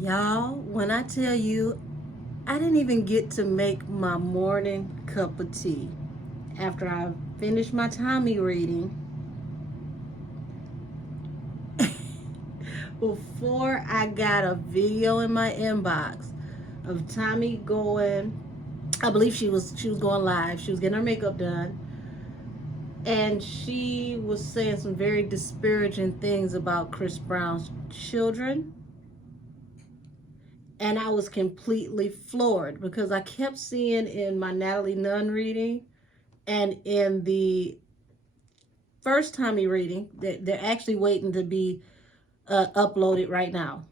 Y'all, when I tell you, I didn't even get to make my morning cup of tea. After I finished my Tommie reading, before I got a video in my inbox of Tommie going, I believe she was going live. She was getting her makeup done, and she was saying some very disparaging things about Chris Brown's children. And I was completely floored because I kept seeing in my Natalie Nunn reading and in the first Tommie reading that they're actually waiting to be uploaded right now.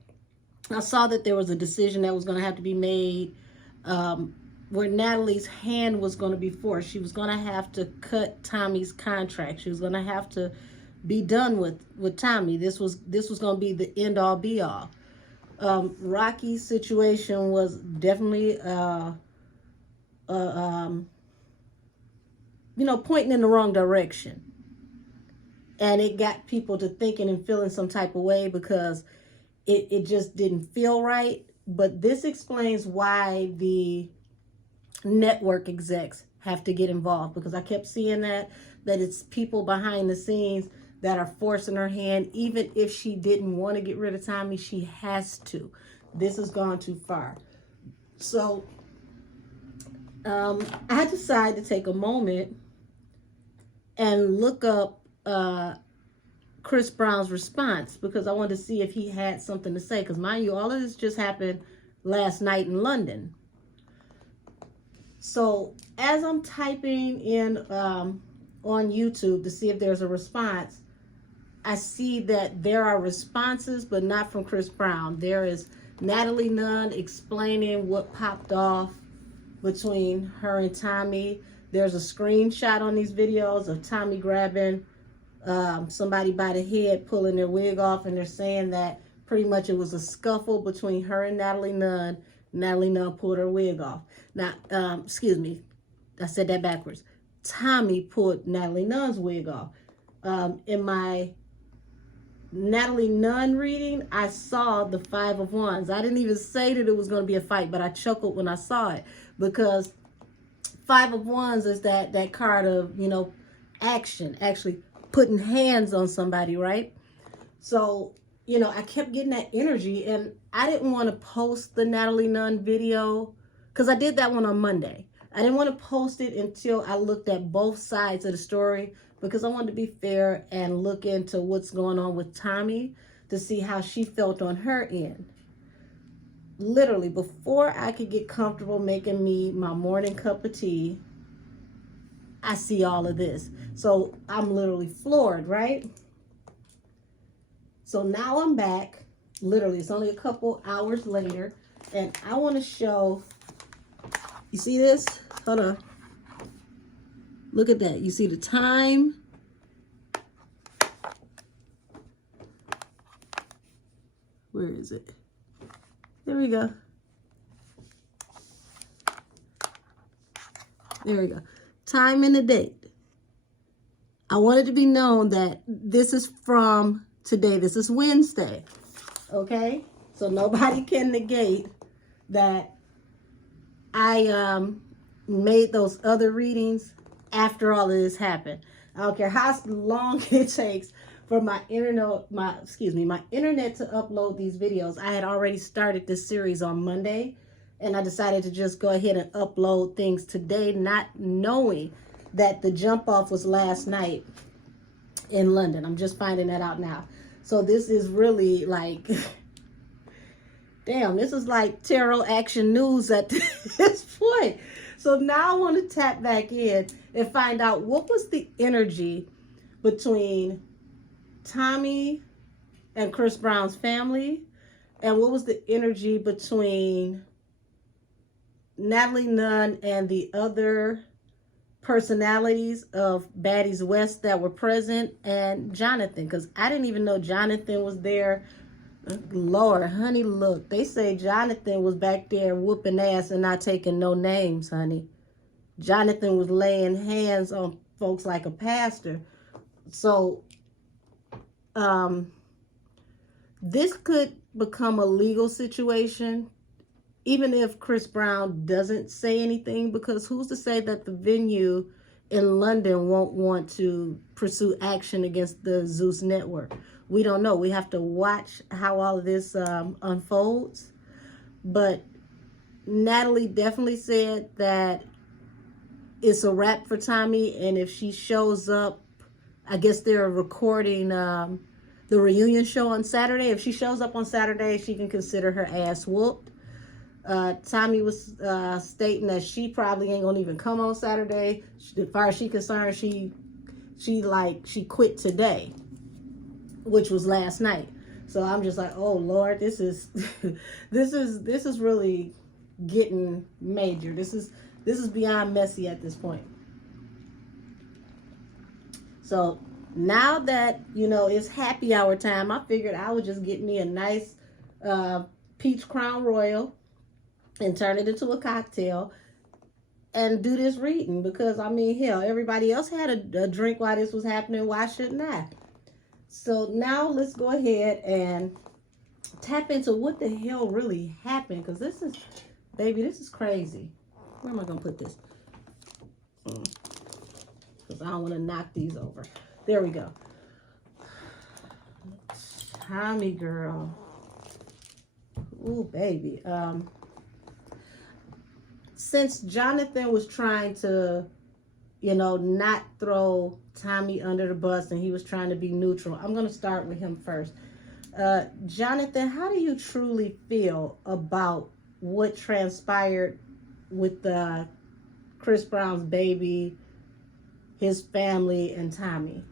I saw that there was a decision that was going to have to be made where Natalie's hand was going to be forced. She was going to have to cut Tommie's contract. She was going to have to be done with Tommie. This was going to be the end all be all. Rocky's situation was definitely, pointing in the wrong direction. And it got people to thinking and feeling some type of way because it just didn't feel right. But this explains why the network execs have to get involved, because I kept seeing that it's people behind the scenes that are forcing her hand. Even if she didn't want to get rid of Tommie, she has to. This has gone too far. So I decided to take a moment and look up Chris Brown's response, because I wanted to see if he had something to say. Because mind you, all of this just happened last night in London. So as I'm typing in on YouTube to see if there's a response, I see that there are responses, but not from Chris Brown. There is Natalie Nunn explaining what popped off between her and Tommie. There's a screenshot on these videos of Tommie grabbing somebody by the head, pulling their wig off, and they're saying that pretty much it was a scuffle between her and Natalie Nunn. Natalie Nunn pulled her wig off. Now, excuse me, I said that backwards. Tommie pulled Natalie Nunn's wig off. In my Natalie Nunn reading, I saw the 5 of Wands. I didn't even say that it was going to be a fight, but I chuckled when I saw it, because 5 of Wands is that card of, action, actually putting hands on somebody, right? So, I kept getting that energy, and I didn't want to post the Natalie Nunn video because I did that one on Monday. I didn't want to post it until I looked at both sides of the story, because I wanted to be fair and look into what's going on with Tommie to see how she felt on her end. Literally, before I could get comfortable making me my morning cup of tea, I see all of this. So I'm literally floored, right? So now I'm back. Literally, it's only a couple hours later, and I want to show, you see this? Hold on. Look at that. You see the time? Where is it? There we go. There we go. Time and the date. I want it to be known that this is from today. This is Wednesday. Okay? So nobody can negate that I made those other readings after all of this happened. I don't care how long it takes for my internet to upload these videos. I had already started this series on Monday, and I decided to just go ahead and upload things today, not knowing that the jump off was last night in London. I'm just finding that out now. So this is really like, damn, this is like tarot action news at this point. So now I want to tap back in and find out what was the energy between Tommie and Chris Brown's family, and what was the energy between Natalie Nunn and the other personalities of Baddies West that were present, and Jonathan, because I didn't even know Jonathan was there. Lord, honey, look, they say Jonathan was back there whooping ass and not taking no names, honey. Jonathan was laying hands on folks like a pastor. So this could become a legal situation, even if Chris Brown doesn't say anything, because who's to say that the venue in London won't want to pursue action against the Zeus network? We don't know. We have to watch how all of this unfolds. But Natalie definitely said that it's a wrap for Tommie, and if she shows up, I guess they're recording the reunion show on Saturday. If she shows up on Saturday, she can consider her ass whooped. Tommie was stating that she probably ain't gonna even come on Saturday. As far as she's concerned, she quit today, which was last night. So I'm just like, oh Lord, this is this is really getting major. This is beyond messy at this point. So now that, you know, it's happy hour time, I figured I would just get me a nice peach Crown Royal and turn it into a cocktail and do this reading, because I mean, hell, everybody else had a drink while this was happening. Why shouldn't I? So now let's go ahead and tap into what the hell really happened, because this is, baby, this is crazy. Where am I gonna put this? Because I don't want to knock these over. There we go. Tommie girl. Ooh, baby. Since Jonathan was trying to, you know, not throw Tommie under the bus, and he was trying to be neutral, I'm going to start with him first. Jonathan, how do you truly feel about what transpired with Chris Brown's baby, his family, and Tommie?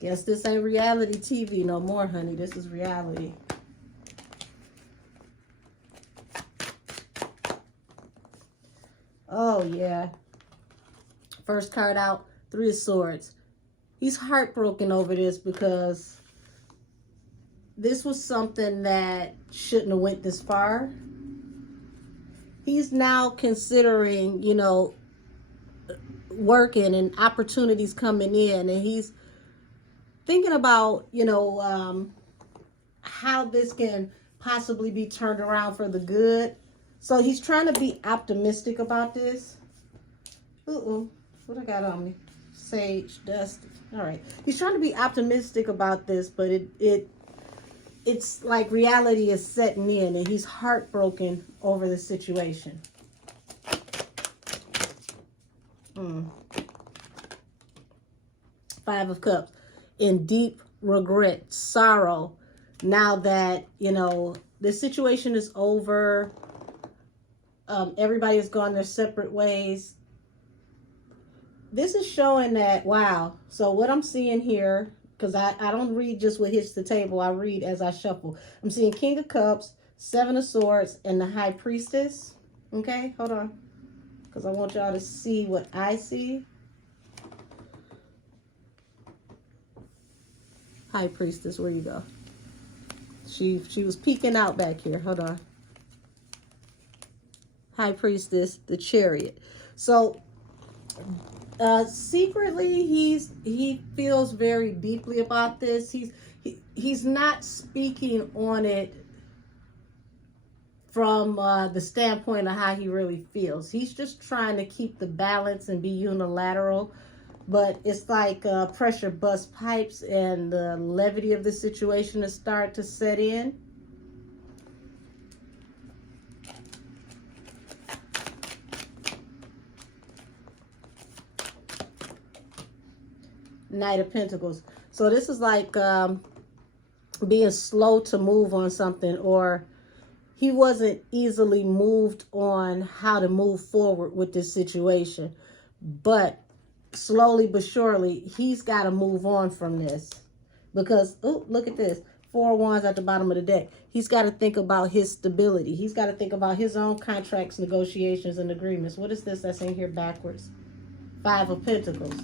Guess this ain't reality TV no more, honey. This is reality. Oh, yeah. First card out, Three of Swords. He's heartbroken over this, because this was something that shouldn't have went this far. He's now considering, you know, working and opportunities coming in, and he's thinking about, you know, how this can possibly be turned around for the good. So he's trying to be optimistic about this. What I got on me? Sage, dust. All right. He's trying to be optimistic about this, but it's like reality is setting in, and he's heartbroken over the situation. Five of Cups. In deep regret, sorrow, now that, you know, the situation is over. Everybody has gone their separate ways. This is showing that, wow. So what I'm seeing here, because I don't read just what hits the table, I read as I shuffle. I'm seeing King of Cups, Seven of Swords, and the High Priestess. Okay, hold on, because I want y'all to see what I see. High Priestess, where you go? She was peeking out back here. Hold on. High Priestess, the Chariot. So secretly he feels very deeply about this. He's not speaking on it from the standpoint of how he really feels. He's just trying to keep the balance and be unilateral. But it's like pressure bust pipes, and the levity of the situation is start to set in. Knight of Pentacles. So this is like being slow to move on something, or he wasn't easily moved on how to move forward with this situation. But slowly but surely, he's got to move on from this, because, oh, look at this. Four of Wands at the bottom of the deck. He's got to think about his stability. He's got to think about his own contracts, negotiations, and agreements. What is this that's in here backwards? Five of Pentacles.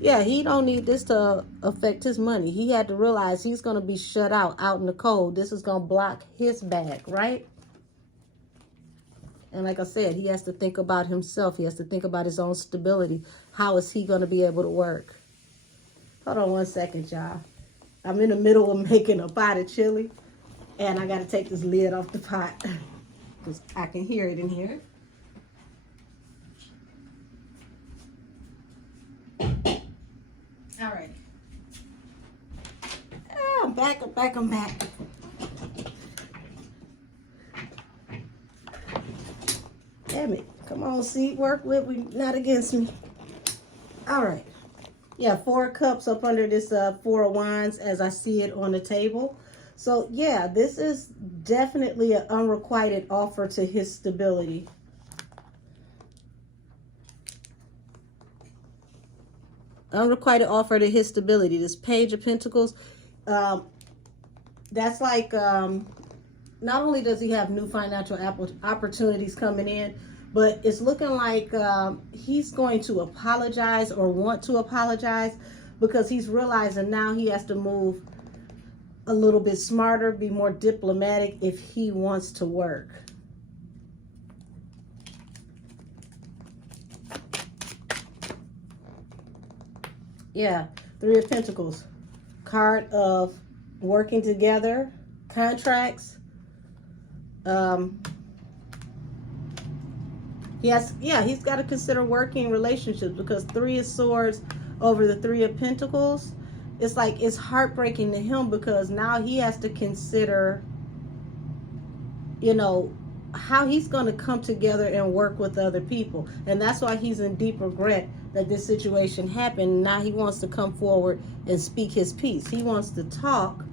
Yeah, he don't need this to affect his money. He had to realize he's going to be shut out in the cold. This is going to block his bag, right? And like I said, he has to think about himself. He has to think about his own stability. How is he going to be able to work? Hold on 1 second, y'all. I'm in the middle of making a pot of chili, and I got to take this lid off the pot because I can hear it in here. All right. I'm back. I'm back. Damn it. Come on, see, work with me, not against me. All right. Yeah, 4 cups up under this 4 of wands as I see it on the table. So yeah, this is definitely an unrequited offer to his stability. Unrequited offer to his stability. This Page of Pentacles, that's like, not only does he have new financial opportunities coming in, but it's looking like he's going to apologize or want to apologize because he's realizing now he has to move a little bit smarter, be more diplomatic if he wants to work. Yeah, 3 of Pentacles. Card of working together, contracts. He's got to consider working relationships because 3 of Swords over the 3 of Pentacles. It's like it's heartbreaking to him because now he has to consider, you know, how he's going to come together and work with other people. And that's why he's in deep regret that this situation happened. Now he wants to come forward and speak his piece. He wants to talk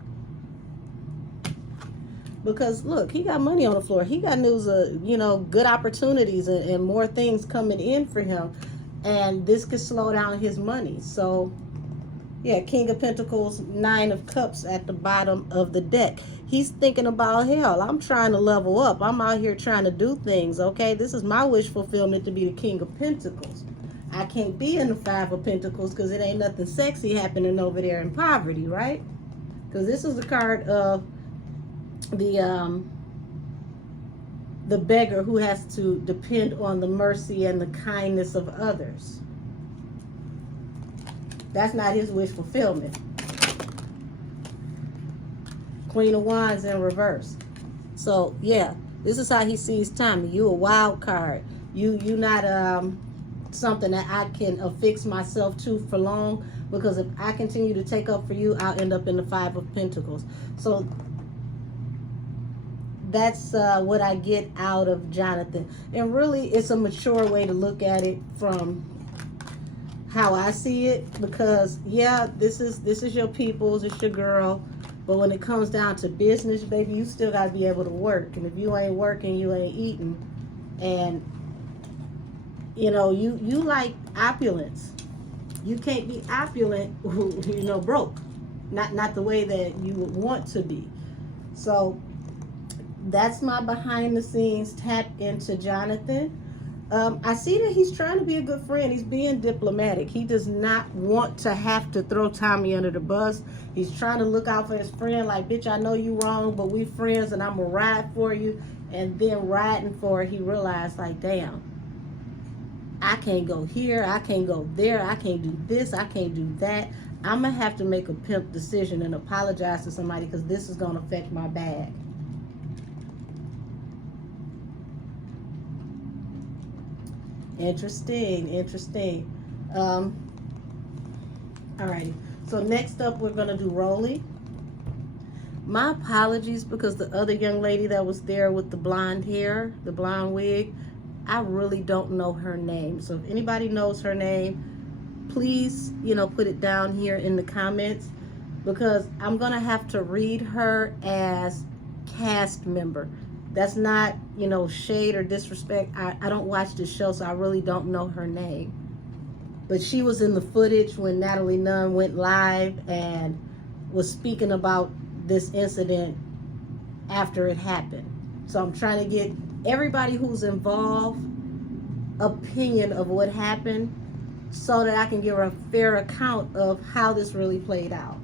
because look, he got money on the floor. He got news of, you know, good opportunities and more things coming in for him. And this could slow down his money. So yeah, King of Pentacles, 9 of Cups at the bottom of the deck. He's thinking about, hell, I'm trying to level up. I'm out here trying to do things, okay? This is my wish fulfillment to be the King of Pentacles. I can't be in the 5 of Pentacles because it ain't nothing sexy happening over there in poverty, right? Because this is the card of the beggar who has to depend on the mercy and the kindness of others. That's not his wish fulfillment. Queen of Wands in reverse. So yeah, this is how he sees Tommie. You a wild card. You not something that I can affix myself to for long, because if I continue to take up for you, I'll end up in the 5 of Pentacles. So that's what I get out of Jonathan. And really, it's a mature way to look at it from how I see it, because yeah, this is your people's, it's your girl, but when it comes down to business, baby, you still got to be able to work. And if you ain't working, you ain't eating. And you know, you like opulence. You can't be opulent, you know, broke. Not the way that you would want to be. So that's my behind the scenes tap into Jonathan. I see that he's trying to be a good friend. He's being diplomatic. He does not want to have to throw Tommie under the bus. He's trying to look out for his friend like, bitch, I know you wrong, but we friends and I'm going to ride for you. And then riding for it, he realized like, damn, I can't go here. I can't go there. I can't do this. I can't do that. I'm going to have to make a pimp decision and apologize to somebody because this is going to affect my bag. Interesting. Alrighty. So next up, we're gonna do Rolly. My apologies, because the other young lady that was there with the blonde hair, the blonde wig, I really don't know her name. So if anybody knows her name, please, you know, put it down here in the comments, because I'm gonna have to read her as cast member. That's not, you know, shade or disrespect. I don't watch this show, so I really don't know her name. But she was in the footage when Natalie Nunn went live and was speaking about this incident after it happened. So I'm trying to get everybody who's involved opinion of what happened so that I can give her a fair account of how this really played out.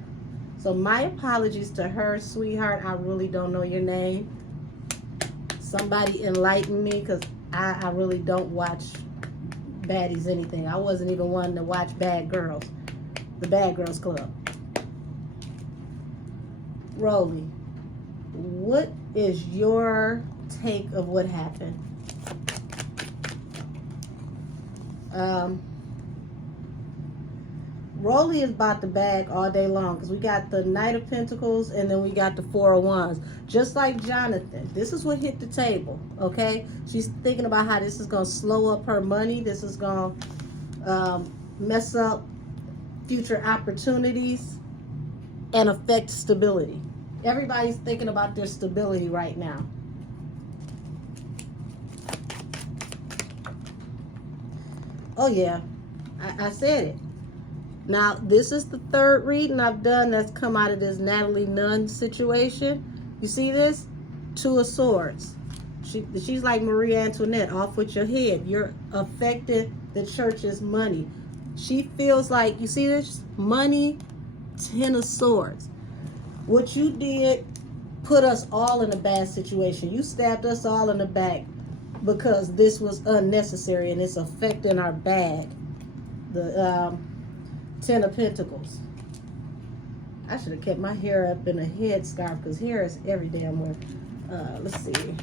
So my apologies to her, sweetheart. I really don't know your name. Somebody enlighten me, because I really don't watch baddies anything. I wasn't even one to watch Bad Girls. the Bad Girls Club. Rolly, what is your take of what happened? Rolly is about the bag all day long because we got the Knight of Pentacles and then we got the Four of Wands. Just like Jonathan, this is what hit the table, okay? She's thinking about how this is going to slow up her money. This is going to mess up future opportunities and affect stability. Everybody's thinking about their stability right now. Oh yeah, I said it. Now, this is the third reading I've done that's come out of this Natalie Nunn situation. You see this? Two of Swords. She's like Marie Antoinette, off with your head. You're affecting the church's money. She feels like, you see this? Money, Ten of Swords. What you did put us all in a bad situation. You stabbed us all in the back because this was unnecessary and it's affecting our bag. The Ten of Pentacles. I should have kept my hair up in a headscarf because hair is every damn where. Let's see.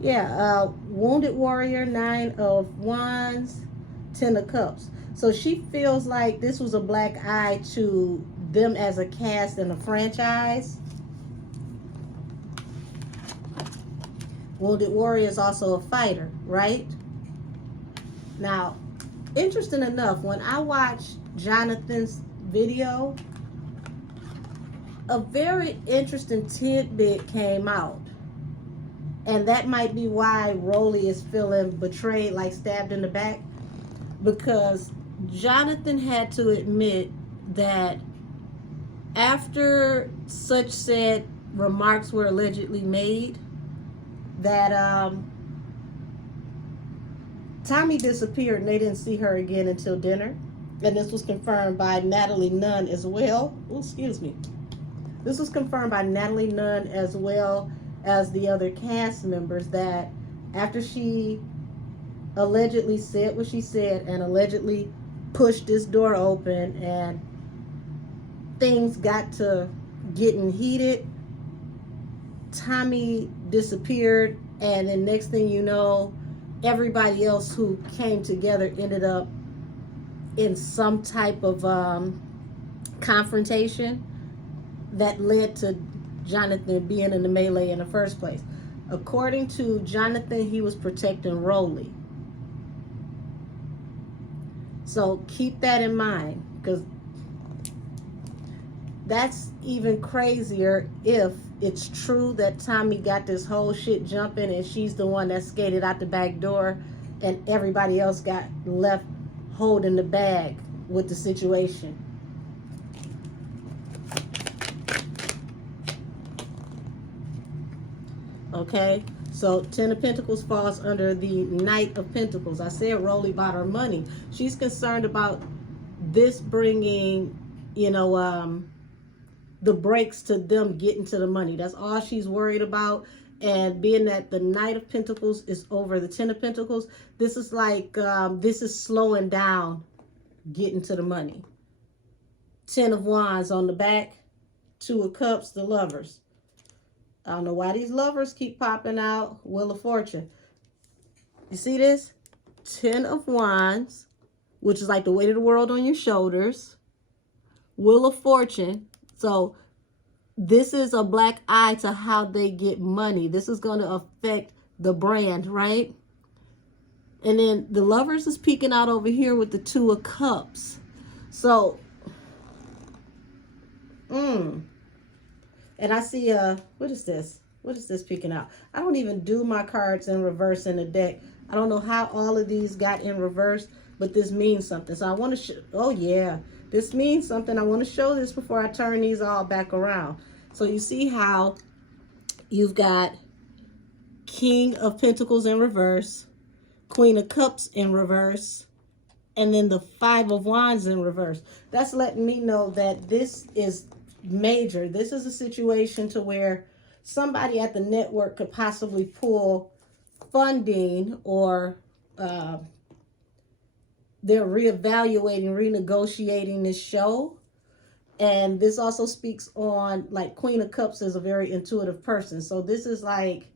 Yeah, Wounded Warrior, Nine of Wands, Ten of Cups. So she feels like this was a black eye to them as a cast and a franchise. Wounded Warrior is also a fighter, right? Now, interesting enough, when I watched Jonathan's video, a very interesting tidbit came out. And that might be why Rolly is feeling betrayed, like stabbed in the back. Because Jonathan had to admit that after such said remarks were allegedly made, that Tommie disappeared and they didn't see her again until dinner. And this was confirmed by Natalie Nunn as well. Oh, excuse me. This was confirmed by Natalie Nunn as well as the other cast members, that after she allegedly said what she said and allegedly pushed this door open and things got to getting heated, Tommie disappeared, and then next thing you know, everybody else who came together ended up in some type of confrontation that led to Jonathan being in the melee in the first place. According to Jonathan, he was protecting Rolly. So keep that in mind, because that's even crazier if it's true that Tommie got this whole shit jumping and she's the one that skated out the back door and everybody else got left holding the bag with the situation. Okay, so Ten of Pentacles falls under the Knight of Pentacles. I said Rolly bought her money. She's concerned about this bringing, you know, the brakes to them getting to the money. That's all she's worried about. And being that the Knight of Pentacles is over the Ten of Pentacles, this is like, this is slowing down getting to the money. Ten of Wands on the back, Two of Cups, the Lovers. I don't know why these lovers keep popping out. Wheel of Fortune. You see this? Ten of Wands, which is like the weight of the world on your shoulders. Wheel of Fortune. So this is a black eye to how they get money. This is going to affect the brand, right? And then the Lovers is peeking out over here with the Two of Cups. So, and I see, what is this? What is this peeking out? I don't even do my cards in reverse in the deck. I don't know how all of these got in reverse, but this means something. So I want to show, oh yeah, this means something. I want to show this before I turn these all back around. So you see how you've got King of Pentacles in reverse, Queen of Cups in reverse, and then the Five of Wands in reverse. That's letting me know that this is major. This is a situation to where somebody at the network could possibly pull funding or they're reevaluating, renegotiating this show. And this also speaks on, like, Queen of Cups is a very intuitive person. So this is like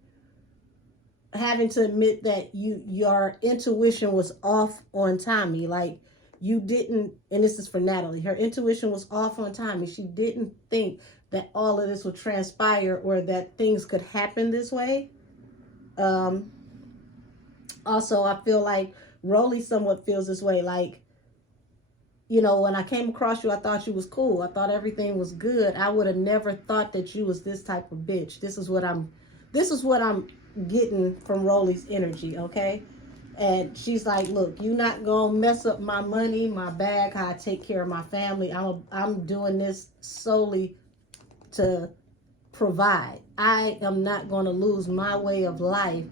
having to admit that your intuition was off on Tommie. Like, you didn't, and this is for Natalie, her intuition was off on Tommie. She didn't think that all of this would transpire or that things could happen this way. Also, I feel like Rolly somewhat feels this way. Like, you know, when I came across you, I thought you was cool. I thought everything was good. I would have never thought that you was this type of bitch. This is what I'm getting from Rolly's energy, okay? And she's like, look, you not gonna mess up my money, my bag, how I take care of my family. I'm doing this solely to provide. I am not gonna lose my way of life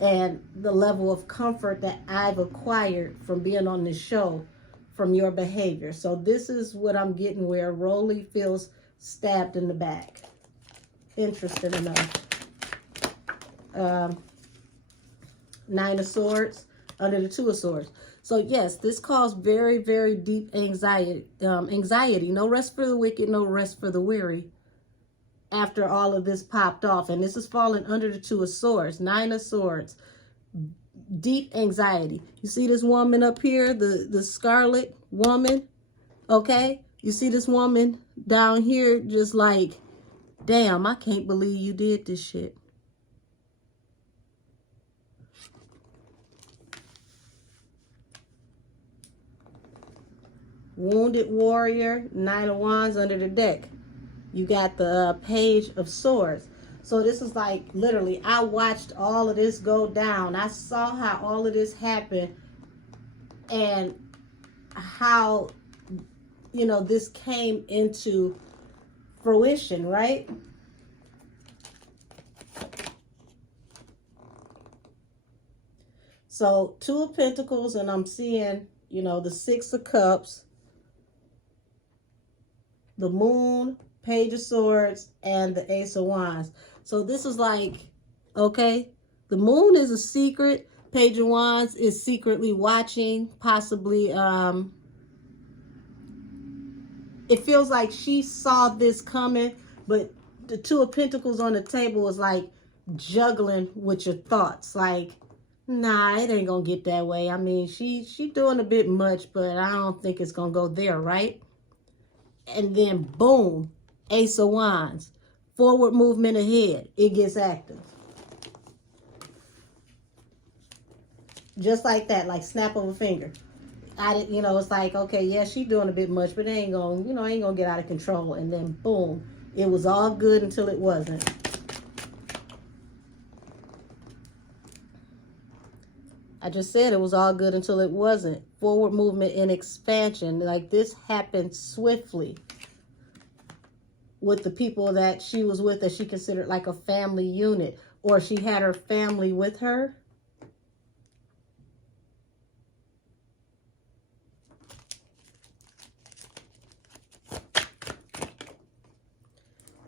and the level of comfort that I've acquired from being on this show from your behavior. So this is what I'm getting, where Rolly feels stabbed in the back. Interesting enough. Nine of Swords under the Two of Swords. So yes, this caused very, very deep anxiety. No rest for the wicked, no rest for the weary. After all of this popped off, and this is falling under the Two of Swords. Nine of Swords. Deep anxiety. You see this woman up here, the Scarlet woman, okay? You see this woman down here just like, damn, I can't believe you did this shit. Wounded warrior, Nine of Wands under the deck. You got the Page of Swords. So this is like, literally, I watched all of this go down. I saw how all of this happened and how, you know, this came into fruition, right? So Two of Pentacles, and I'm seeing, you know, the Six of Cups, the Moon, Page of Swords, and the Ace of Wands. So this is like, okay, the Moon is a secret. Page of Wands is secretly watching, possibly. It feels like she saw this coming, but the Two of Pentacles on the table is like juggling with your thoughts. Like, nah, it ain't gonna get that way. I mean, she doing a bit much, but I don't think it's gonna go there, right? And then boom, Ace of Wands. Forward movement ahead. It gets active. Just like that, like snap of a finger. You know, it's like, okay, yeah, she doing a bit much, but it ain't gonna, you know, ain't gonna get out of control. And then boom, it was all good until it wasn't. I just said it was all good until it wasn't. Forward movement and expansion. Like, this happened swiftly with the people that she was with, that she considered like a family unit, or she had her family with her.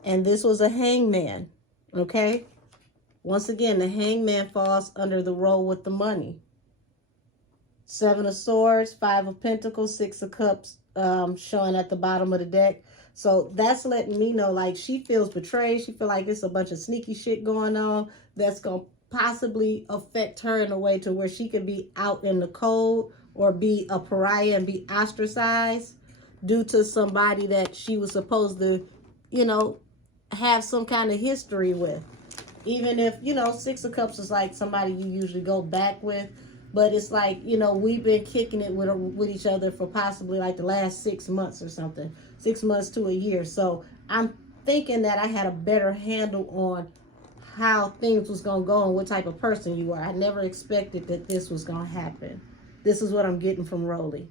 And this was a hangman, okay? Once again, the hangman falls under the role with the money. Seven of Swords, Five of Pentacles, Six of Cups, showing at the bottom of the deck. So that's letting me know, like, she feels betrayed. She feels like it's a bunch of sneaky shit going on that's going to possibly affect her in a way to where she could be out in the cold or be a pariah and be ostracized due to somebody that she was supposed to, you know, have some kind of history with. Even if, you know, Six of Cups is like somebody you usually go back with. But it's like, you know, we've been kicking it with each other for possibly like the last 6 months or something. 6 months to a year. So I'm thinking that I had a better handle on how things was going to go and what type of person you are. I never expected that this was going to happen. This is what I'm getting from Rolly.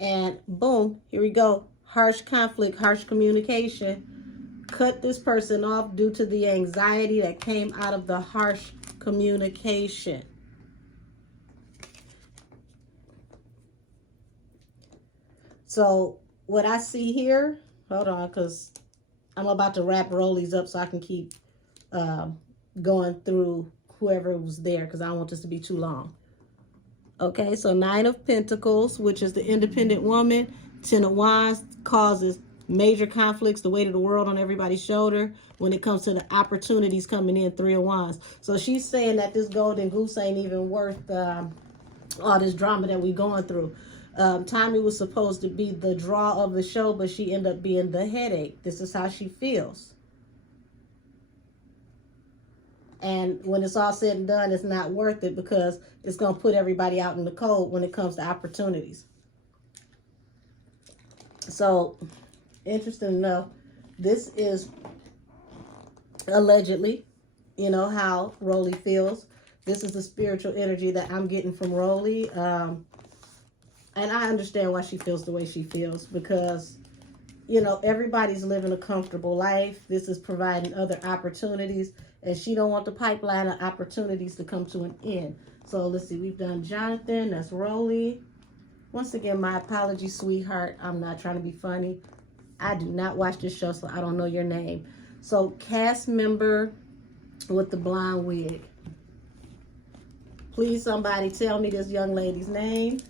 And boom, here we go. Harsh conflict, harsh communication. Cut this person off due to the anxiety that came out of the harsh communication. So what I see here, hold on, because I'm about to wrap Rollies up so I can keep going through whoever was there, because I don't want this to be too long. Okay, so 9 of Pentacles, which is the independent woman. 10 of Wands causes major conflicts, the weight of the world on everybody's shoulder when it comes to the opportunities coming in. 3 of Wands. So she's saying that this golden goose ain't even worth all this drama that we going through. Tommie was supposed to be the draw of the show, but she ended up being the headache. This is how she feels. And when it's all said and done, it's not worth it, because it's going to put everybody out in the cold when it comes to opportunities. So, interesting enough, this is allegedly, you know, how Rolly feels. This is the spiritual energy that I'm getting from Rolly. And I understand why she feels the way she feels, because, you know, everybody's living a comfortable life. This is providing other opportunities, and she don't want the pipeline of opportunities to come to an end. So let's see, we've done Jonathan, that's Rolly. Once again, my apologies, sweetheart. I'm not trying to be funny. I do not watch this show, so I don't know your name. So cast member with the blonde wig. Please, somebody tell me this young lady's name,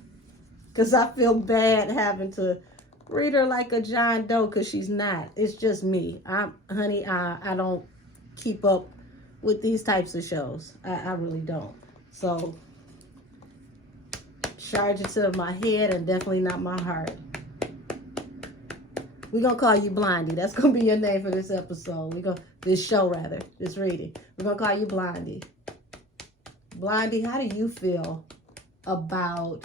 because I feel bad having to read her like a John Doe, because she's not. It's just me. Honey, I don't keep up with these types of shows. I really don't. So, charge it to my head and definitely not my heart. We're going to call you Blondie. That's going to be your name for this episode. This show, rather. This reading. We're going to call you Blondie. Blondie, how do you feel about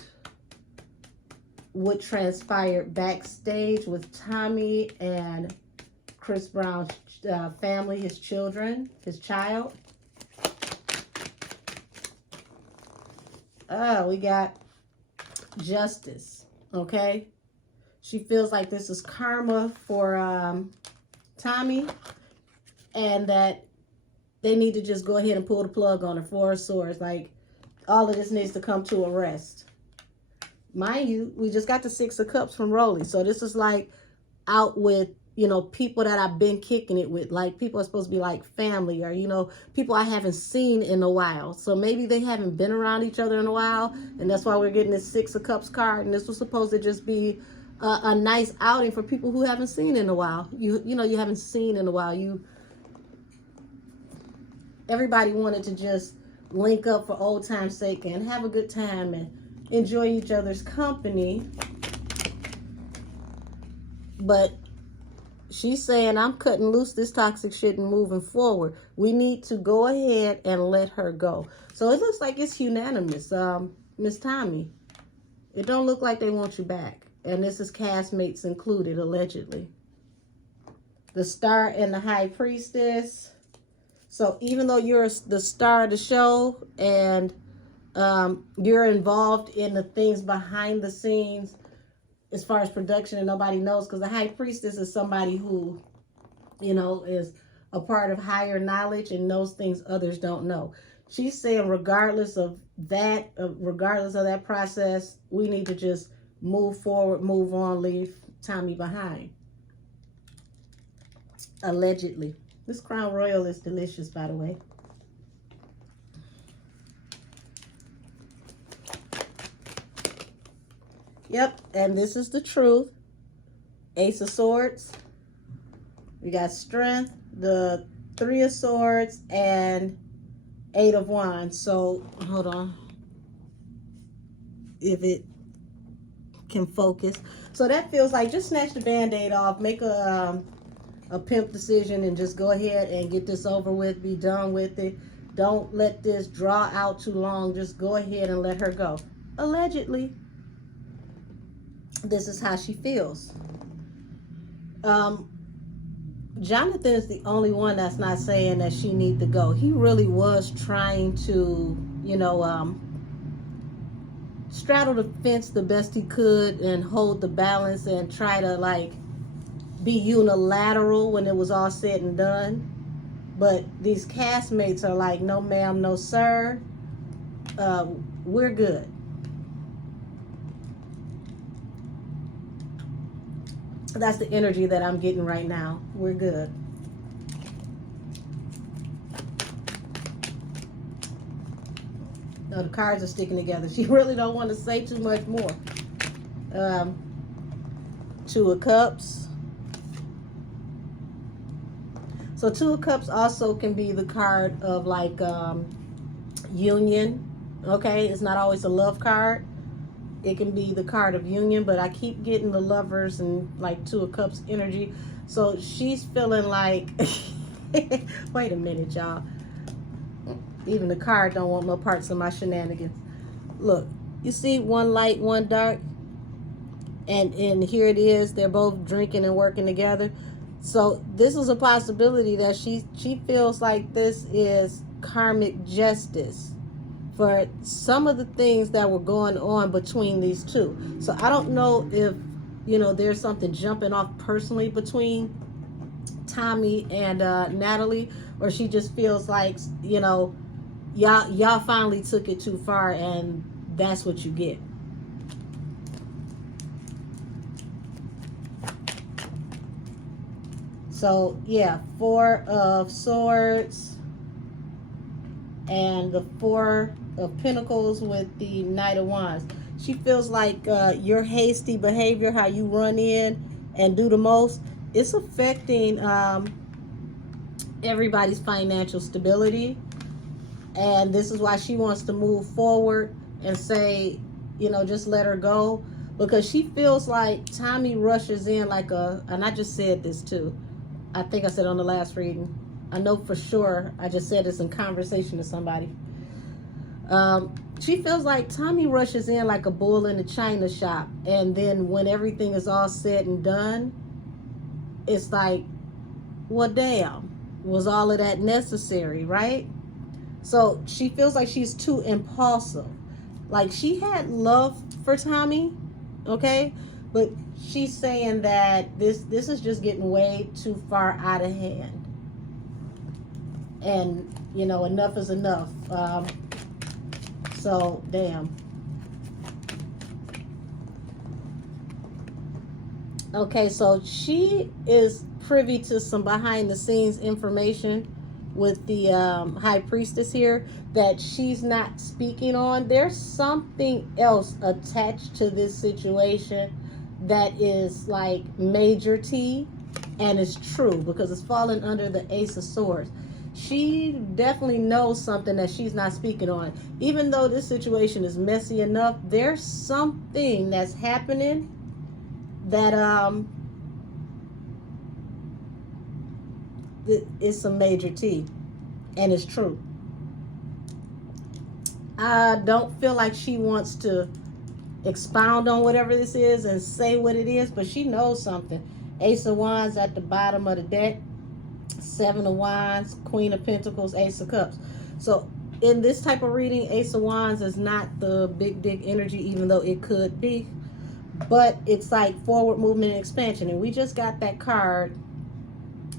what transpired backstage with Tommie and Chris Brown's family, his children, his child? We got justice, okay? She feels like this is karma for Tommie, and that they need to just go ahead and pull the plug on her. 4 of Swords. Like, all of this needs to come to a rest. Mind you, we just got the 6 of Cups from Rolly. So this is like out with, you know, people that I've been kicking it with. Like, people are supposed to be like family, or, you know, people I haven't seen in a while. So maybe they haven't been around each other in a while, and that's why we're getting this 6 of Cups card. And this was supposed to just be a nice outing for people who haven't seen in a while. You know, you haven't seen in a while. Everybody wanted to just link up for old time's sake and have a good time and enjoy each other's company. But she's saying, I'm cutting loose this toxic shit and moving forward. We need to go ahead and let her go. So it looks like it's unanimous, Miss Tommie. It don't look like they want you back. And this is castmates included, allegedly. The Star and the High Priestess. So even though you're the star of the show and you're involved in the things behind the scenes as far as production, and nobody knows, because the High Priestess is somebody who, you know, is a part of higher knowledge and knows things others don't know. She's saying regardless of that process, we need to just move forward, move on, leave Tommie behind. Allegedly. This Crown Royal is delicious, by the way. Yep, and this is the truth. Ace of Swords. We got Strength, the 3 of Swords, and 8 of Wands. So, hold on. If it can focus. So that feels like just snatch the Band-Aid off, make a pimp decision, and just go ahead and get this over with, be done with it. Don't let this draw out too long. Just go ahead and let her go. Allegedly, this is how she feels. Jonathan is the only one that's not saying that she needs to go. He really was trying to, you know, straddle the fence the best he could and hold the balance and try to, like, be unilateral when it was all said and done. But these castmates are like, no ma'am, no sir, we're good. That's the energy that I'm getting right now. We're good. No, the cards are sticking together. She really don't want to say too much more. Two of Cups. So Two of Cups also can be the card of like union. Okay, it's not always a love card. It can be the card of union, but I keep getting the Lovers and like Two of Cups energy. So she's feeling like, wait a minute, y'all. Even the card don't want no parts of my shenanigans. Look, you see one light, one dark, and here it is. They're both drinking and working together. So this is a possibility that she feels like this is karmic justice for some of the things that were going on between these two. So I don't know if, you know, there's something jumping off personally between Tommie and Natalie, or she just feels like, you know, y'all finally took it too far and that's what you get. So yeah, Four of Swords and the Four of Pentacles with the Knight of Wands. She feels like your hasty behavior, how you run in and do the most, it's affecting everybody's financial stability. And this is why she wants to move forward and say, you know, just let her go. Because she feels like Tommie rushes in like a, and I just said this too. I think I said on the last reading. I know for sure I just said this in conversation to somebody. She feels like Tommie rushes in like a bull in a china shop. And then when everything is all said and done, it's like, well, damn, was all of that necessary, right? So she feels like she's too impulsive. Like she had love for Tommie, okay? But she's saying that this is just getting way too far out of hand. And, you know, enough is enough. So, damn. Okay, so she is privy to some behind the scenes information with the High Priestess here that she's not speaking on. There's something else attached to this situation that is like major T, and it's true because it's falling under the Ace of Swords. She definitely knows something that she's not speaking on. Even though this situation is messy enough, there's something that's happening that it's some major T, and it's true. I don't feel like she wants to expound on whatever this is and say what it is, but she knows something. Ace of Wands at the bottom of the deck, Seven of Wands, Queen of Pentacles, Ace of Cups. So in this type of reading, Ace of Wands is not the big dick energy, even though it could be, but it's like forward movement and expansion. And we just got that card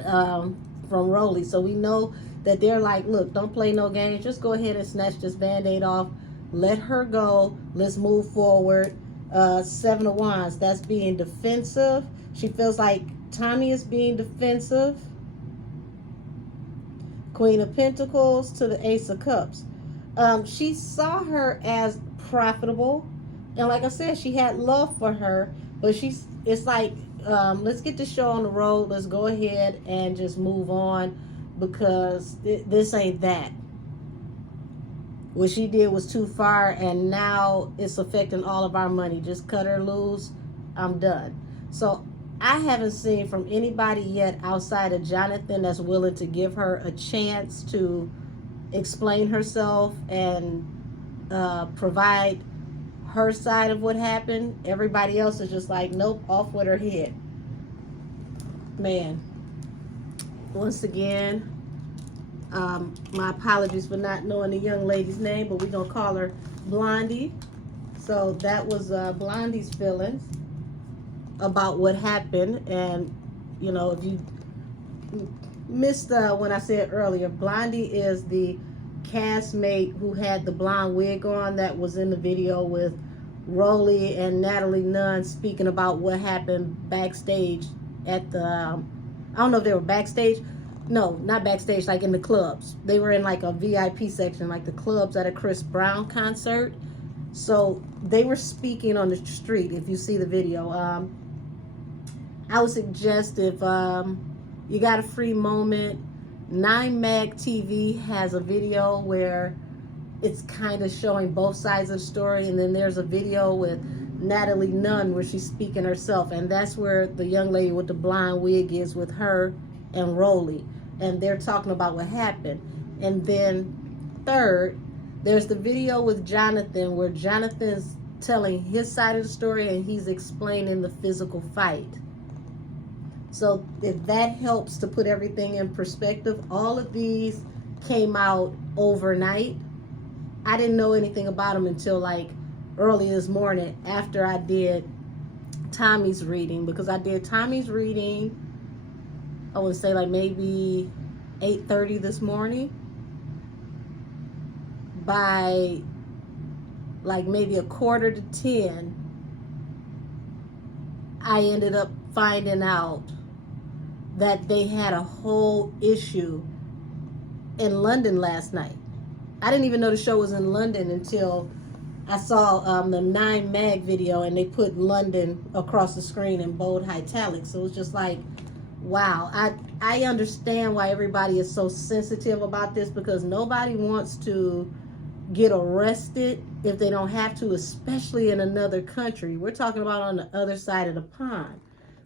from Rolly, so we know that they're like, look, don't play no games, just go ahead and snatch this band-aid off, let her go, let's move forward. Seven of Wands, that's being defensive. She feels like Tommie is being defensive. Queen of Pentacles to the Ace of Cups. She saw her as profitable, and like I said, she had love for her, but it's like, let's get the show on the road, let's go ahead and just move on, because this ain't that. What she did was too far, and now it's affecting all of our money. Just cut her loose, I'm done. So I haven't seen from anybody yet outside of Jonathan that's willing to give her a chance to explain herself and provide her side of what happened. Everybody else is just like, nope, off with her head. Man, once again, my apologies for not knowing the young lady's name, but we're going to call her Blondie. So that was Blondie's feelings about what happened. And, you know, if you missed when I said earlier, Blondie is the castmate who had the blonde wig on that was in the video with Rolly and Natalie Nunn speaking about what happened backstage at the, I don't know if they were backstage. No, not backstage, like in the clubs. They were in like a VIP section, like the clubs at a Chris Brown concert. So they were speaking on the street. If you see the video, I would suggest if you got a free moment, 9 Mag TV has a video where it's kind of showing both sides of the story, and then there's a video with Natalie Nunn where she's speaking herself, and that's where the young lady with the blonde wig is with her and Rolly, and they're talking about what happened. And then third, there's the video with Jonathan where Jonathan's telling his side of the story and he's explaining the physical fight. So if that helps to put everything in perspective, all of these came out overnight. I didn't know anything about them until like early this morning after I did Tommie's reading, because I did Tommie's reading, I would say like maybe 8:30 this morning. By like maybe 9:45, I ended up finding out that they had a whole issue in London last night. I didn't even know the show was in London until I saw the 9 Mag video, and they put London across the screen in bold italics. So it was just like, wow. I understand why everybody is so sensitive about this, because nobody wants to get arrested if they don't have to, especially in another country. We're talking about on the other side of the pond.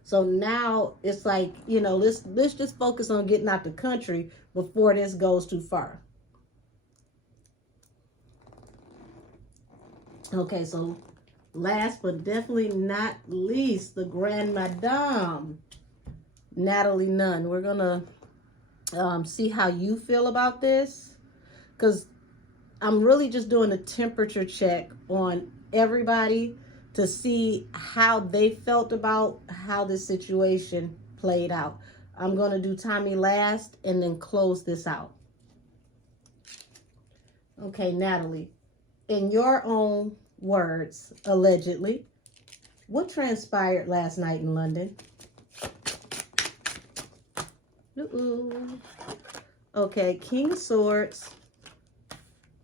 So now it's like, you know, let's just focus on getting out the country before this goes too far. Okay, so last but definitely not least, the Grand Madame, Natalie Nunn. We're gonna see how you feel about this, because I'm really just doing a temperature check on everybody to see how they felt about how this situation played out. I'm going to do Tommie last and then close this out. Okay, Natalie, in your own words, allegedly, what transpired last night in London? Okay, King of Swords.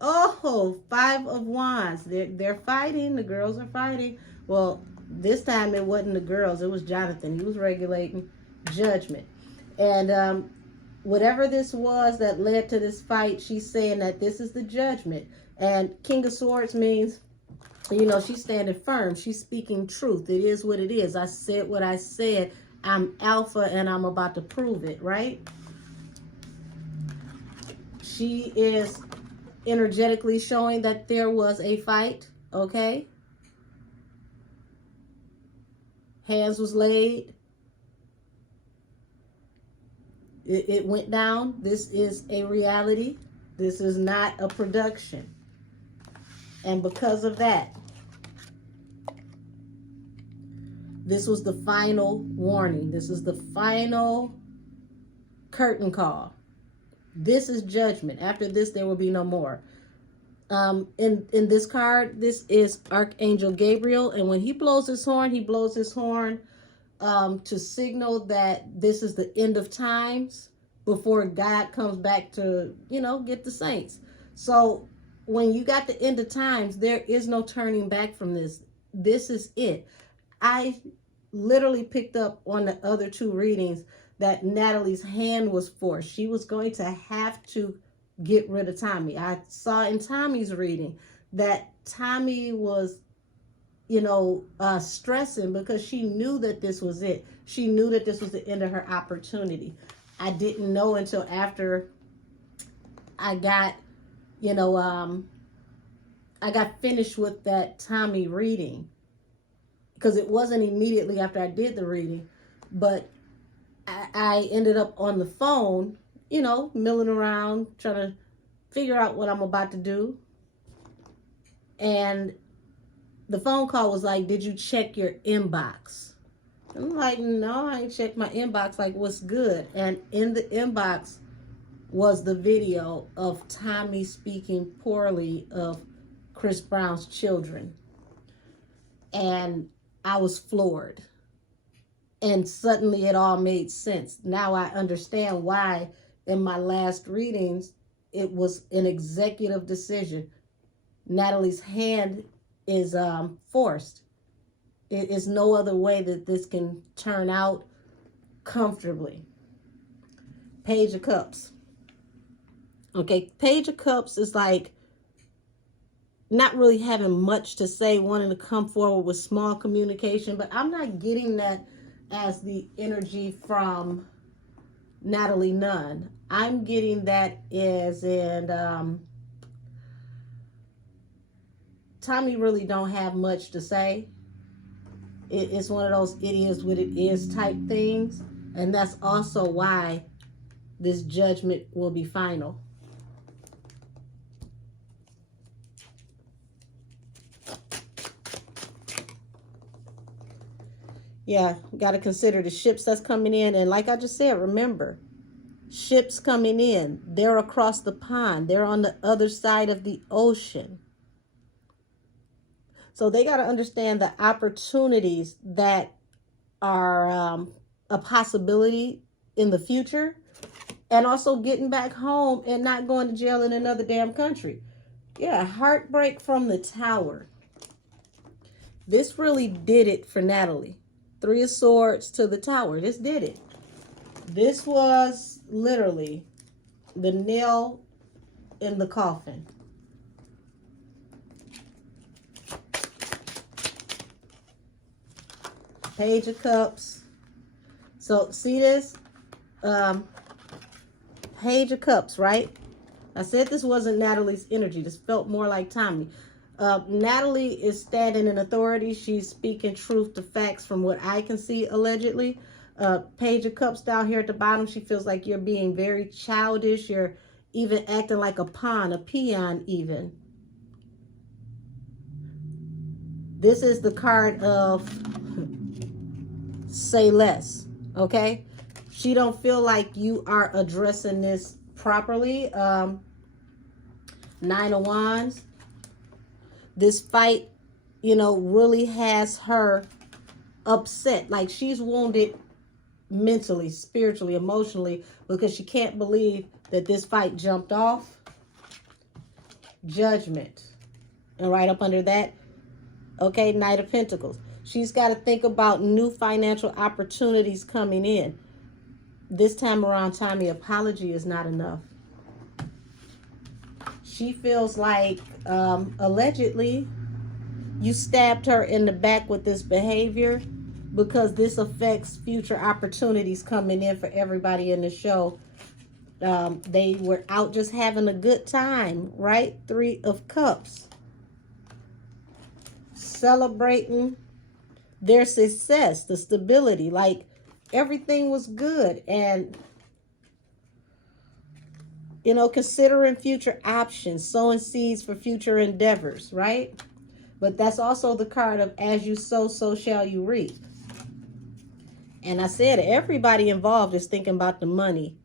Oh, 5 of Wands. They're fighting. The girls are fighting. Well, this time it wasn't the girls. It was Jonathan. He was regulating Judgment. And whatever this was that led to this fight, she's saying that this is the Judgment. And King of Swords means, you know, she's standing firm. She's speaking truth. It is what it is. I said what I said. I'm alpha and I'm about to prove it, right? She is energetically showing that there was a fight, okay? Hands was laid. It went down. This is a reality. This is not a production. And because of that, this was the final warning. This is the final curtain call. This is judgment. After this, there will be no more. In this card, this is Archangel Gabriel. And when he blows his horn to signal that this is the end of times before God comes back to, you know, get the saints. So when you got the end of times, there is no turning back from this. This is it. I literally picked up on the other 2 readings that Natalie's hand was forced. She was going to have to get rid of Tommie. I saw in Tommie's reading that Tommie was, you know, stressing because she knew that this was it. She knew that this was the end of her opportunity. I didn't know until after I got, you know, I got finished with that Tommie reading, because it wasn't immediately after I did the reading, but I ended up on the phone, you know, milling around, trying to figure out what I'm about to do. And the phone call was like, did you check your inbox? I'm like, no, I ain't checked my inbox. Like, what's good? And in the inbox was the video of Tommie speaking poorly of Chris Brown's children. And I was floored. And suddenly it all made sense. Now I understand why in my last readings, it was an executive decision. Natalie's hand is forced. It is no other way that this can turn out comfortably. Page of Cups. Okay, Page of Cups is like not really having much to say, wanting to come forward with small communication, but I'm not getting that as the energy from Natalie Nunn. I'm getting that as in Tommie really don't have much to say. It's one of those it is what it is type things, and that's also why this judgment will be final. Yeah, got to consider the ships that's coming in. And like I just said, remember, ships coming in, they're across the pond. They're on the other side of the ocean. So they got to understand the opportunities that are a possibility in the future. And also getting back home and not going to jail in another damn country. Yeah, heartbreak from the Tower. This really did it for Natalie. 3 of Swords to the Tower. This did it. This was literally the nail in the coffin. Page of Cups. So see this? Page of Cups, right? I said this wasn't Natalie's energy. This felt more like Tommie. Natalie is standing in authority. She's speaking truth to facts from what I can see, allegedly. Page of Cups down here at the bottom. She feels like you're being very childish. You're even acting like a pawn, a peon even. This is the card of say less, okay? She don't feel like you are addressing this properly. 9 of Wands. This fight, you know, really has her upset. Like she's wounded mentally, spiritually, emotionally, because she can't believe that this fight jumped off. Judgment. And right up under that, okay, Knight of Pentacles. She's got to think about new financial opportunities coming in. This time around, Tommie, apology is not enough. She feels like, allegedly, you stabbed her in the back with this behavior because this affects future opportunities coming in for everybody in the show. They were out just having a good time, right? 3 of Cups. Celebrating their success, the stability, like everything was good. And you know, considering future options, sowing seeds for future endeavors, right? But that's also the card of as you sow, so shall you reap. And I said everybody involved is thinking about the money,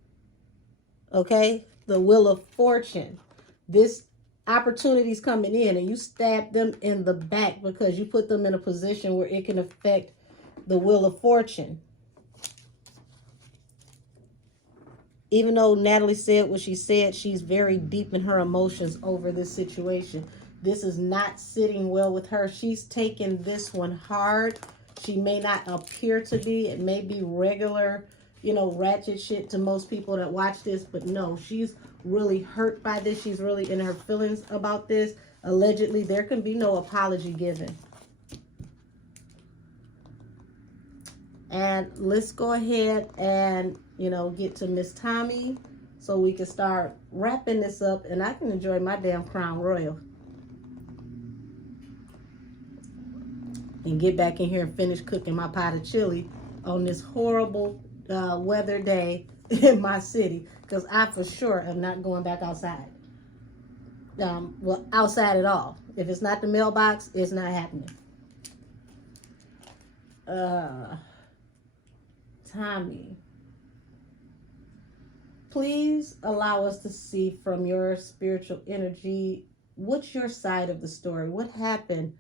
okay? The Wheel of Fortune. This opportunity's coming in and you stab them in the back because you put them in a position where it can affect the Wheel of Fortune. Even though Natalie said what she said, she's very deep in her emotions over this situation. This is not sitting well with her. She's taking this one hard. She may not appear to be. It may be regular, you know, ratchet shit to most people that watch this. But no, she's really hurt by this. She's really in her feelings about this. Allegedly, there can be no apology given. And let's go ahead and, you know, get to Miss Tommie so we can start wrapping this up and I can enjoy my damn Crown Royal. And get back in here and finish cooking my pot of chili on this horrible weather day in my city. Because I for sure am not going back outside. Well, outside at all. If it's not the mailbox, it's not happening. Tommie, please allow us to see from your spiritual energy, what's your side of the story? What happened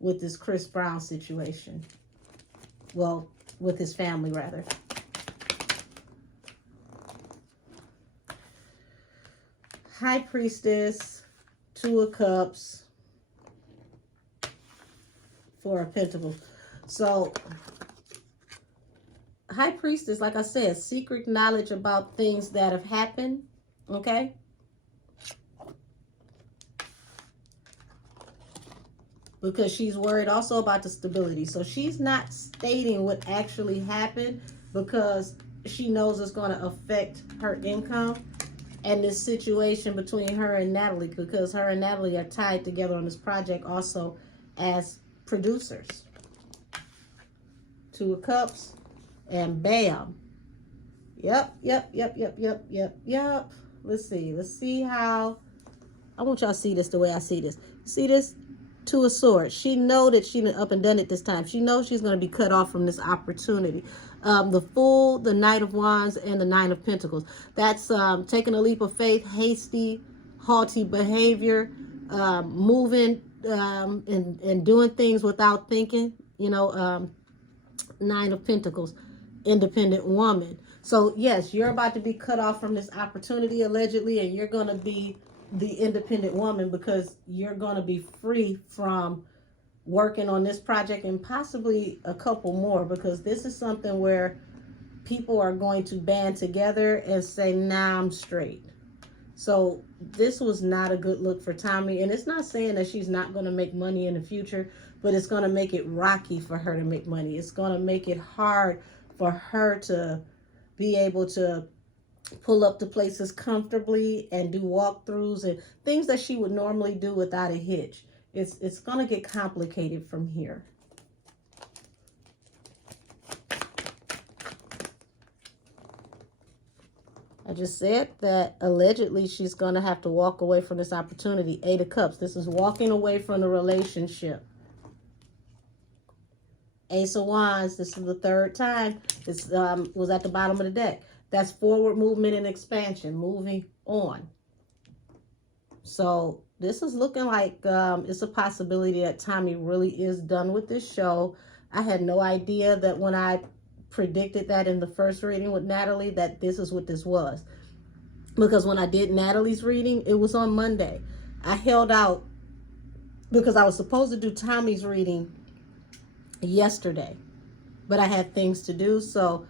with this Chris Brown situation? Well, with his family, rather. High Priestess, Two of Cups, Four of Pentacles. So, High Priestess, like I said, secret knowledge about things that have happened, okay? Because she's worried also about the stability. So she's not stating what actually happened because she knows it's going to affect her income and this situation between her and Natalie, because her and Natalie are tied together on this project also as producers. Two of Cups, and bam. Yep. Let's see how, I want y'all to see this the way I see this. See this? Two of Swords. She know that she been up and done it this time. She knows she's going to be cut off from this opportunity. The Fool, the Knight of Wands, and the Nine of Pentacles. That's taking a leap of faith, hasty, haughty behavior, moving and doing things without thinking. You know, Nine of Pentacles, independent woman. So yes, you're about to be cut off from this opportunity allegedly, and you're going to be the independent woman because you're going to be free from working on this project and possibly a couple more, because this is something where people are going to band together and say, nah, I'm straight. So this was not a good look for Tommie. And it's not saying that she's not going to make money in the future, but it's going to make it rocky for her to make money. It's going to make it hard for her to be able to pull up to places comfortably and do walkthroughs and things that she would normally do without a hitch. It's going to get complicated from here. I just said that allegedly she's going to have to walk away from this opportunity. Eight of Cups. This is walking away from the relationship. Ace of Wands. This is the third time. This was at the bottom of the deck. That's forward movement and expansion. Moving on. So this is looking like it's a possibility that Tommie really is done with this show. I had no idea that when I predicted that in the first reading with Natalie that this is what this was, because when I did Natalie's reading, it was on Monday. I held out because I was supposed to do Tommie's reading yesterday, but I had things to do, so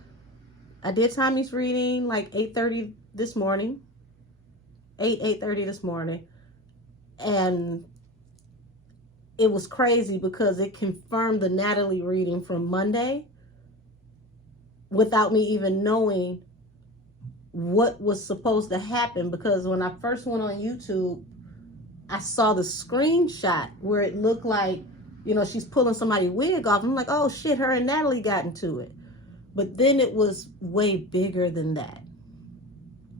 I did Tommie's reading like 8:30 this morning, 8:30 this morning, and it was crazy because it confirmed the Natalie reading from Monday without me even knowing what was supposed to happen, because when I first went on YouTube, I saw the screenshot where it looked like, you know, she's pulling somebody's wig off. I'm like, oh shit, her and Natalie got into it. But then it was way bigger than that.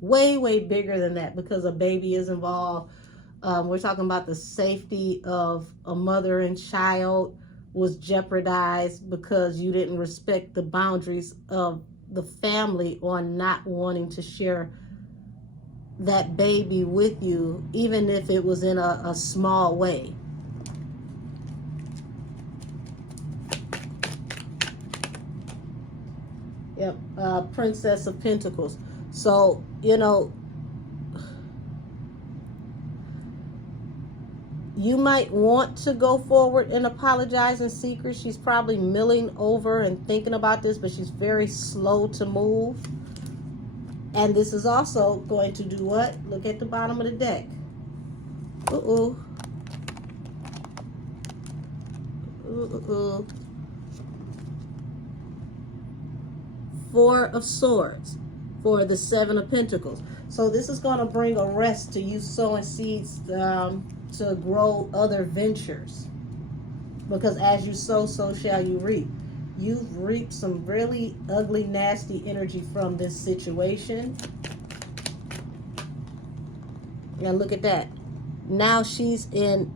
Way bigger than that, because a baby is involved. We're talking about the safety of a mother and child was jeopardized because you didn't respect the boundaries of the family on not wanting to share that baby with you, even if it was in a small way. Yep, Princess of Pentacles. So, you know, you might want to go forward and apologize in secret. She's probably milling over and thinking about this, but she's very slow to move. And this is also going to do what? Look at the bottom of the deck. Uh-oh. Uh-oh. Four of Swords for the Seven of Pentacles. So this is going to bring a rest to you sowing seeds to grow other ventures. Because as you sow, so shall you reap. You've reaped some really ugly, nasty energy from this situation. Now look at that. Now she's in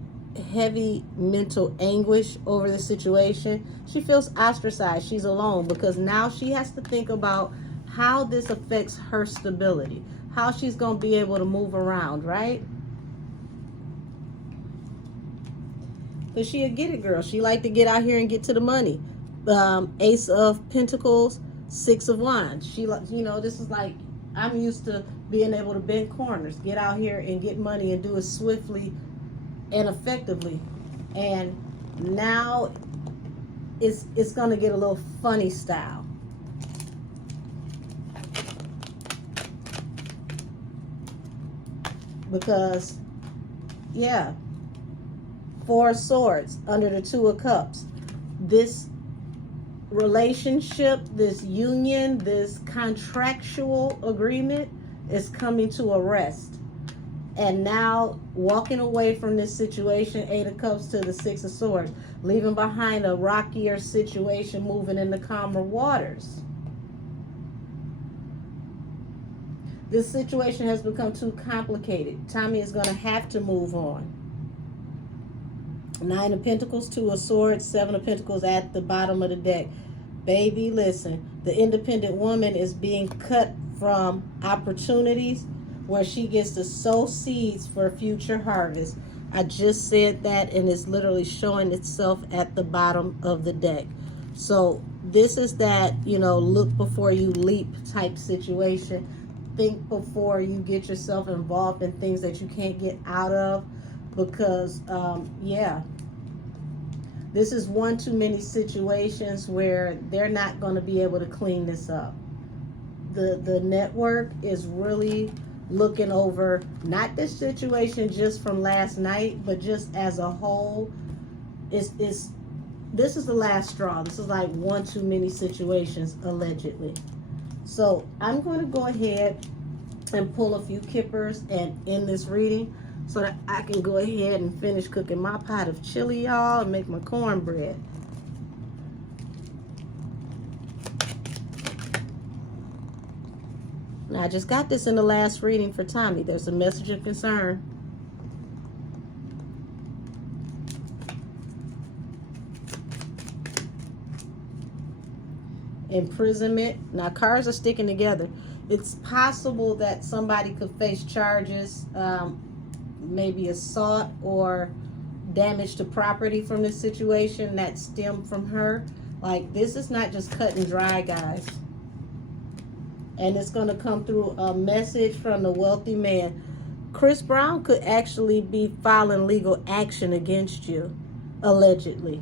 heavy mental anguish over the situation. She feels ostracized. She's alone because now she has to think about how this affects her stability, how she's going to be able to move around, right? Because she a get it girl. She like to get out here and get to the money. Ace of Pentacles, Six of Wands. She, you know, this is like, I'm used to being able to bend corners, get out here and get money and do it swiftly and effectively. And now it's going to get a little funny style. Because, yeah, Four of Swords under the Two of Cups. This relationship, this union, this contractual agreement is coming to a rest. And now walking away from this situation, Eight of Cups to the Six of Swords, leaving behind a rockier situation, moving into calmer waters. This situation has become too complicated. Tommie is going to have to move on. Nine of Pentacles, Two of Swords, Seven of Pentacles at the bottom of the deck. Baby, listen, the independent woman is being cut from opportunities where she gets to sow seeds for future harvest. I just said that, and it's literally showing itself at the bottom of the deck. So this is that, look before you leap type situation. Think before you get yourself involved in things that you can't get out of, because yeah, this is one too many situations where they're not going to be able to clean this up. The network is really looking over not this situation just from last night, but just as a whole. This is the last straw. This is like one too many situations, allegedly. So I'm going to go ahead and pull a few kippers and end this reading so that I can go ahead and finish cooking my pot of chili, y'all, and make my cornbread. Now, I just got this in the last reading for Tommie. There's a message of concern. Imprisonment. Now, cards are sticking together. It's possible that somebody could face charges, maybe assault or damage to property from this situation that stemmed from her. Like, this is not just cut and dry, guys. And it's going to come through a message from the wealthy man. Chris Brown could actually be filing legal action against you, allegedly.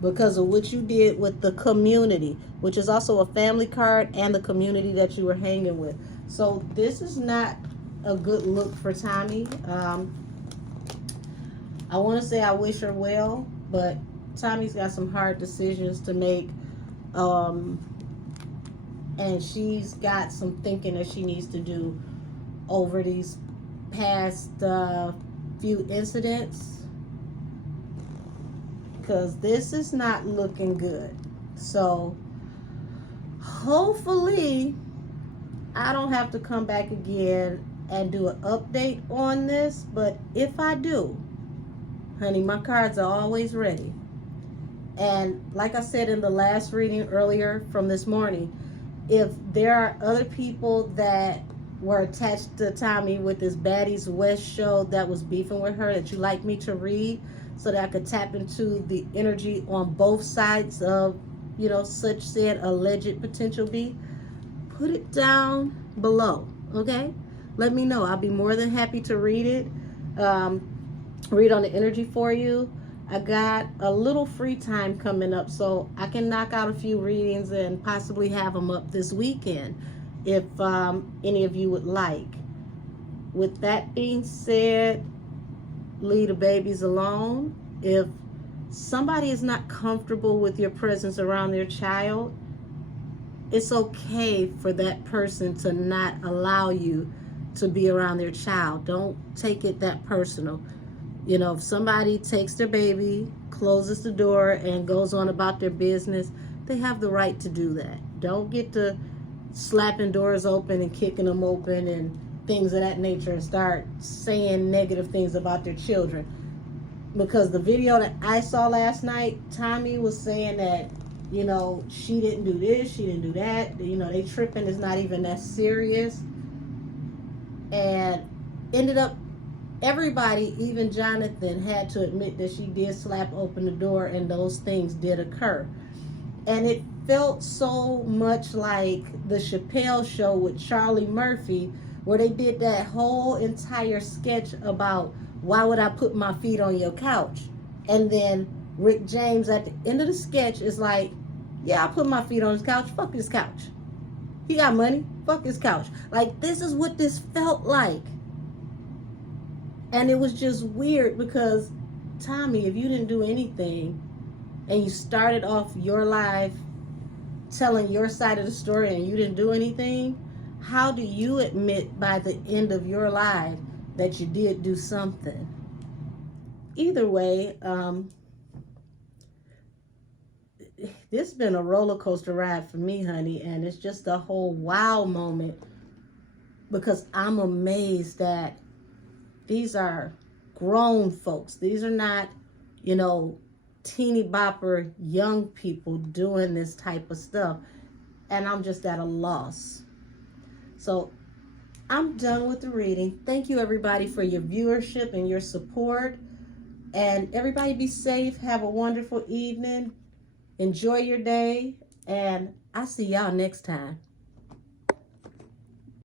Because of what you did with the community, which is also a family card, and the community that you were hanging with. So this is not a good look for Tommie. I want to say I wish her well, but Tommie's got some hard decisions to make. And she's got some thinking that she needs to do over these past few incidents. Because this is not looking good. So hopefully I don't have to come back again and do an update on this. But if I do, honey, my cards are always ready. And like I said in the last reading earlier from this morning, if there are other people that were attached to Tommie with this Baddies West show that was beefing with her that you like me to read, so that I could tap into the energy on both sides of, such said alleged potential beef, put it down below, okay? Let me know. I'll be more than happy to read it, read on the energy for you. I got a little free time coming up, so I can knock out a few readings and possibly have them up this weekend if any of you would like. With that being said, leave the babies alone. If somebody is not comfortable with your presence around their child, it's okay for that person to not allow you to be around their child. Don't take it that personal. If somebody takes their baby, closes the door, and goes on about their business, they have the right to do that. Don't get to slapping doors open and kicking them open and things of that nature and start saying negative things about their children. Because the video that I saw last night, Tommie was saying that, she didn't do this, she didn't do that. They tripping, is not even that serious. And ended up, everybody, even Jonathan, had to admit that she did slap open the door and those things did occur. And felt so much like the Chappelle Show with Charlie Murphy, where they did that whole entire sketch about why would I put my feet on your couch? And then Rick James at the end of the sketch is like, yeah, I put my feet on his couch. Fuck his couch. He got money. Fuck his couch. Like, this is what this felt like. And it was just weird because, Tommie, if you didn't do anything and you started off your life telling your side of the story and you didn't do anything, how do you admit by the end of your life that you did do something? Either way, this has been a roller coaster ride for me, honey, and it's just a whole wow moment because I'm amazed that these are grown folks. These are not, teeny bopper young people doing this type of stuff, and I'm just at a loss. So I'm done with the reading. Thank you, everybody, for your viewership and your support, and everybody be safe. Have a wonderful evening. Enjoy your day, and I'll see y'all next time.